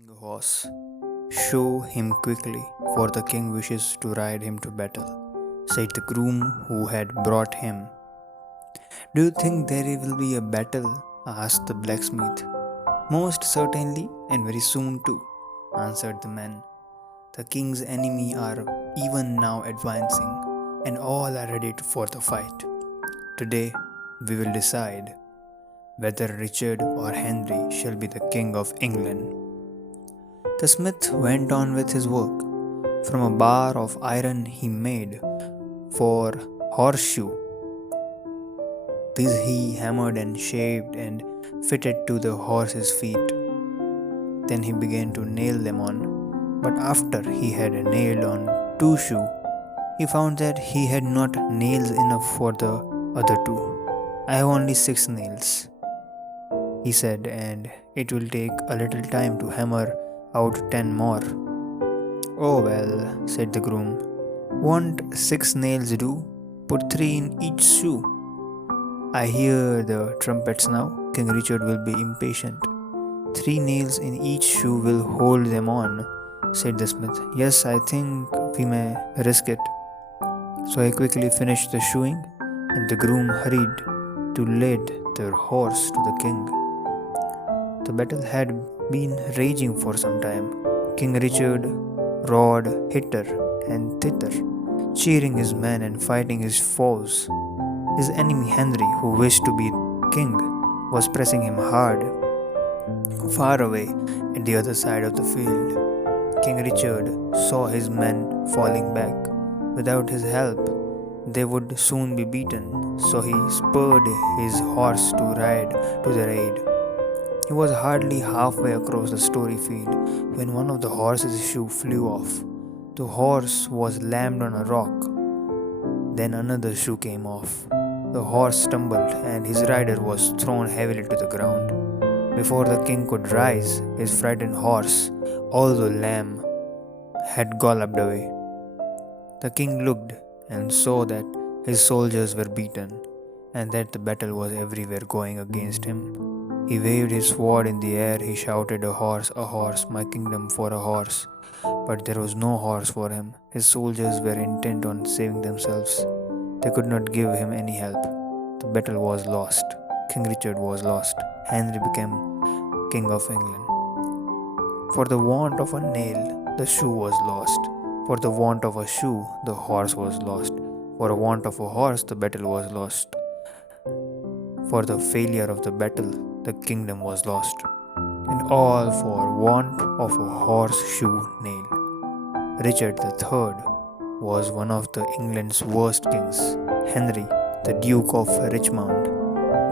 taming a horse. Show him quickly, for the king wishes to ride him to battle, said the groom who had brought him. Do you think there will be a battle? Asked the blacksmith. Most certainly, and very soon too, answered the man. The king's enemy are even now advancing, and all are ready for the fight. Today, we will decide whether Richard or Henry shall be the king of England. The smith went on with his work. From a bar of iron he made for Horseshoe. These he hammered and shaped and fitted to the horse's feet. Then he began to nail them on. But after he had nailed on two shoes, he found that he had not nails enough for the other two. I have only 6 nails, he said, and it will take a little time to hammer out 10 more. Oh well, said the groom. Won't 6 nails do? Put 3 in each shoe. I hear the trumpets now. King Richard will be impatient. 3 nails in each shoe will hold them on, said the smith. Yes, I think we may risk it. So he quickly finished the shoeing, and the groom hurried to lead their horse to the king. The battle had been raging for some time. King Richard rode hither and thither, cheering his men and fighting his foes. His enemy Henry, who wished to be king, was pressing him hard. Far away at the other side of the field, King Richard saw his men falling back. Without his help, they would soon be beaten, so he spurred his horse to ride to their aid. He was hardly halfway across the story field when one of the horse's shoes flew off. The horse was lammed on a rock. Then another shoe came off. The horse stumbled and his rider was thrown heavily to the ground. Before the king could rise, his frightened horse, although lame, had galloped away. The king looked and saw that his soldiers were beaten, and that the battle was everywhere going against him. He waved his sword in the air. He shouted, a horse, my kingdom for a horse. But there was no horse for him. His soldiers were intent on saving themselves. They could not give him any help. The battle was lost. King Richard was lost. Henry became King of England. For the want of a nail, the shoe was lost. For the want of a shoe, the horse was lost. For the want of a horse, the battle was lost. For the failure of the battle, the kingdom was lost. And all for want of a horseshoe nail. Richard III was one of the England's worst kings. Henry, the Duke of Richmond,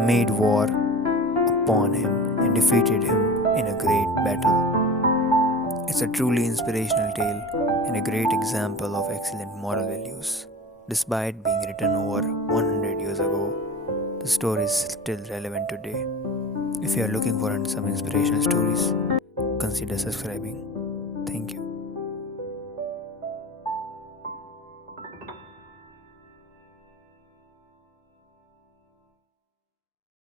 made war upon him and defeated him in a great battle. It's a truly inspirational tale and a great example of excellent moral values. Despite being written over 100 years ago, the story is still relevant today. If you are looking for some inspirational stories, consider subscribing. Thank you.